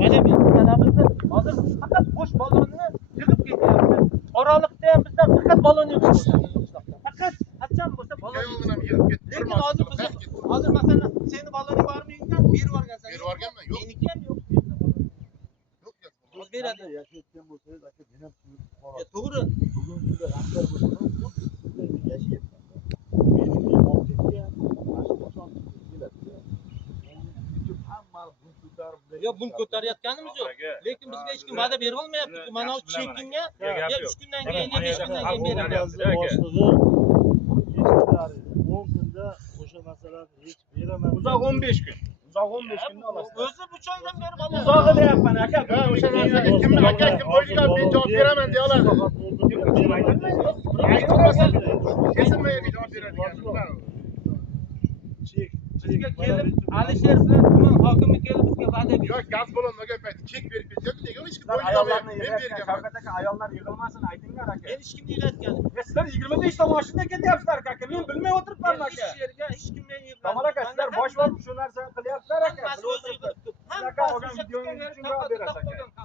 Va'da berdi. Mana bizni hozir faqat bo'sh ballonni yig'ib ketyapti. Oraliqda ham bizda faqat ballon yo'q. Faqat qachon bo'lsa ballon. Lekin hozir masalan seni balloning bormi uyingdan berib yuborgansan. Berib yuborganman, yo'q. Meniki ham yo'q. Yo'q beradi. Yashayotgan bo'lsangiz aka men ham To'g'ri. bugun juda rahbar bo'lsangiz yashayapman. Meniki olib ketgan qachon keladi. Hamma buni ko'tarib Yo'q, buni ko'tarayotganimiz yo'q. Lekin bizga hech kim va'da berib olmayapti. Mana u chekinga ya 3 kundan keyin, ya 5 kundan keyin beradi. boshlig'i eshitdilar. 10 kunda o'sha masalani hech beraman. Uzoq 15 kun. Uzoq 15 kunda olasiz. O'zi bu choydan berib oladi. Uzog'i deyapman aka. O'sha narsaga kimni aka kim qo'ygan men javob beraman deya oladi. Aytmasin. Kesilmayaga javob beradigan. Bizga kelib Alisher bilan tuman hokimi kelib bizga va'da berdi. Yo'q, gaz ballonga payt chek berib ketdi. Nega hech kim Ayollarni men yig'ayotgan berganman. Shavkat aka, ayollar yig'ilmasin aytinglar aka. Men hech kimni yig'ayotgan. Sizlar 25 ta mashina ketyapsizlar aka. Men bilmay o'tiribman Men aka. hech yerga hech kim bilan yig'madim. Kamol aka, sizlar bosh bo'lib shu narsani qilyapsizlar aka. Hammasi o'zi yig'ilib turibdi. Aka, olgan videongiz uchun javob berasiz aka.